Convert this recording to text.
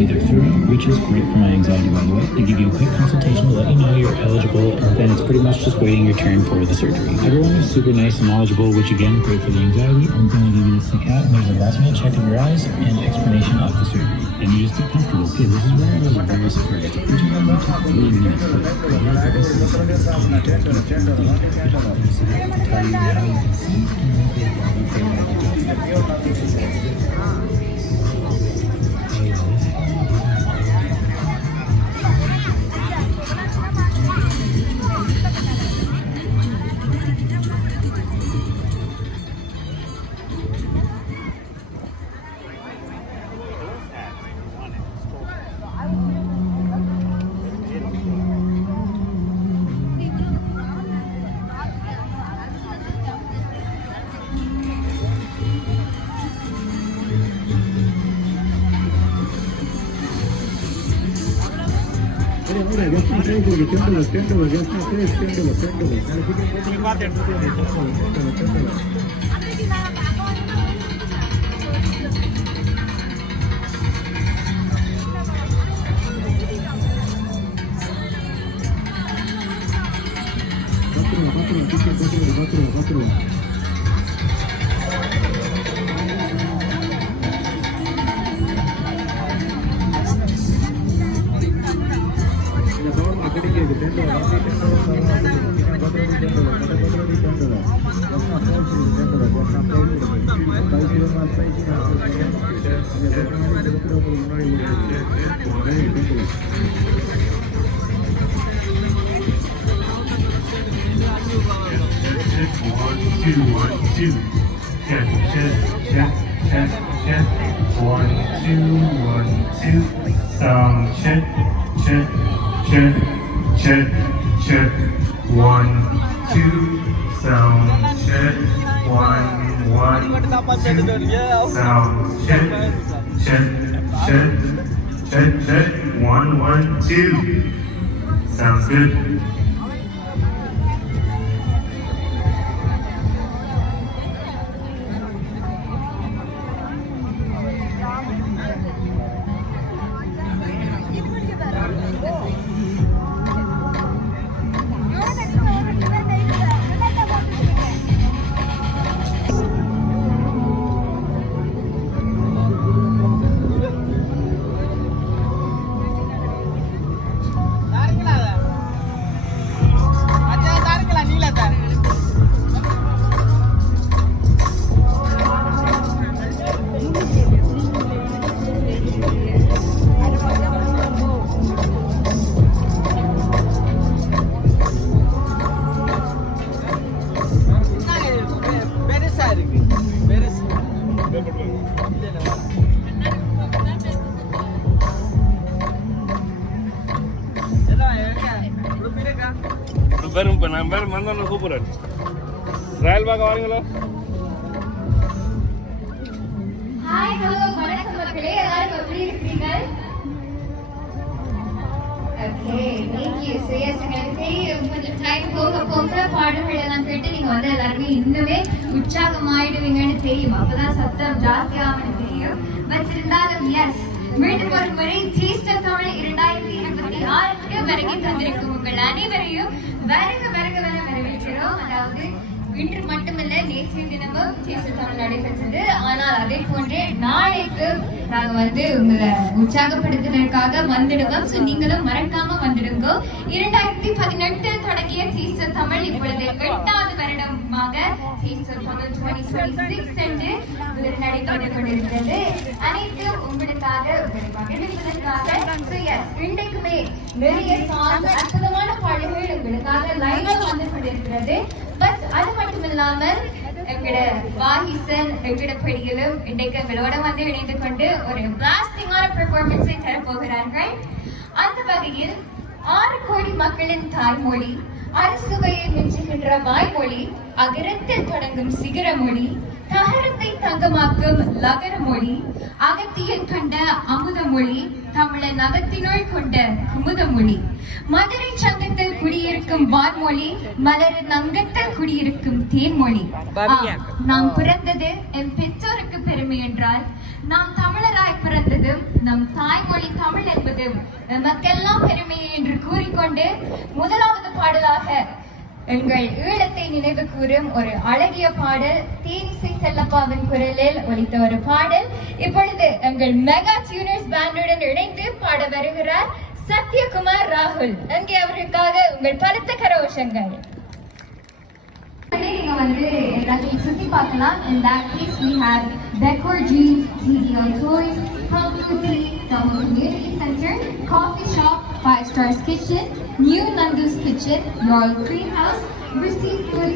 me their theory, which is great for my anxiety, by the way. They give you a quick consultation to let you know you're eligible, and then it's pretty much just waiting your turn for the surgery. Everyone is super nice and knowledgeable, which again, great for the anxiety. I'm going to give you the stick out, and there's a last minute check of your eyes and explanation of the surgery. And you just get comfortable. Okay, this is where I was very surprised. Would you have me talk 3 minutes? To tell you how you can see and make your body feel Sounds good. நான் பேர் மந்தன கூப்பிடுறேன் Royal பாக்க வாரீங்களா? Hi hello வணக்கம் மக்களே, எல்லாரும் எப்படி இருக்கீங்க? Okay thank you. So yes, எனக்கு தெரியும் கொஞ்சம் டைம் போக போக பாடல்கள் எல்லாம் கேட்டு நீங்க வந்து எல்லாருமே இன்னுமே உற்சாகமாயிடுவீங்கன்னு தெரியும். அப்பதான் சத்தம் ஜாஸ்தியாகும்னு தெரியும். பட் இருந்தாலும் எஸ், மீண்டும் ஒரு முறை டேஸ்ட் ஆஃப் தமிழ் 2026 வருகை தந்திருக்கும் உங்கள் அனைவரையும் வருக வருக வர வரவேற்கிறோம். அதாவது இன்று மட்டுமல்ல, நேற்றைய தினமும் டேஸ்ட் ஆஃப் தமிழ் நடைபெற்றது. ஆனால் அதே போன்றே நாளைக்கு நாங்க வந்து உங்களை உற்சாகப்படுத்துவதற்காக வந்துடுவோம். ஸோ நீங்களும் மறக்காம வந்துடுங்க. 2018 தொடங்கிய டேஸ்ட் ஆஃப் தமிழ் இப்பொழுது 8வது வருடமாக டேஸ்ட் ஆஃப் தமிழ் 2026 என்று நடைபெற்றுக் கொண்டிருக்கிறது. அனைத்தும் உங்களுக்காக, உங்களை மகிழ்விப்பதற்காக. ஸோ எஸ், இன்றைக்குமே நிறைய சாங்ஸ், அற்புதமான பாடல்கள் உங்களுக்காக லைவா வந்து கொண்டிருக்கிறது. பட் அது மட்டும் இல்லாமல் எங்களோட வாகிசன் எங்களோட படிகளும் இன்றைக்கு எங்களோட வந்து இணைந்து கொண்டு ஒரு பிளாஸ்டிங்கான பெர்ஃபார்மன்ஸை தரப்போகிறார்கள். அந்த வகையில் 6 கோடி மக்களின் தாய்மொழி, அறுசுவையை மிஞ்சுகின்ற வாய்மொழி, அகரத்தில் தொடங்கும் சிகர மொழி, தகரத்தை தங்கமாக்கும் லகர மொழி, அகத்தியன் கண்ட அமுத மொழி, தமிழன் அகத்தினுள் கொண்ட குமுத மொழி. மதுரை சங்கத்தில் குடியிருக்கும் வான்மொழி, மலரின் அங்கத்தில் குடியிருக்கும் தேன்மொழி. நாம் பிறந்தது என் பெற்றோருக்கு பெருமை என்றால், நாம் தமிழராய் பிறந்ததும் நம் தாய்மொழி தமிழ் என்பதும் நமக்கெல்லாம் பெருமை என்று கூறிக்கொண்டு, முதலாவது பாடலாக எங்கள் ஈழத்தை நினைவு கூறும் ஒரு அழகிய பாடல், தேனிசை செல்லப்பாவின் குரலில் ஒலித்த ஒரு பாடல். இப்பொழுது எங்கள் மெகா டியூனர்ஸ் பேண்டுடன் இணைந்து பாட வருகிறார் சத்யகுமார் ராகுல். அங்கே அவர்களுக்காக உங்கள் பலத்த கரகோஷங்கள். நீங்க வந்து எல்லாத்தையும் சுத்தி பார்க்கலாம். In that case we have Decor Dreams, TDL Toys, Publicity, Double Community Center, Coffee Shop, 5 Stars Kitchen, New Nandu's Kitchen, Royal Greenhouse, Receipt Food,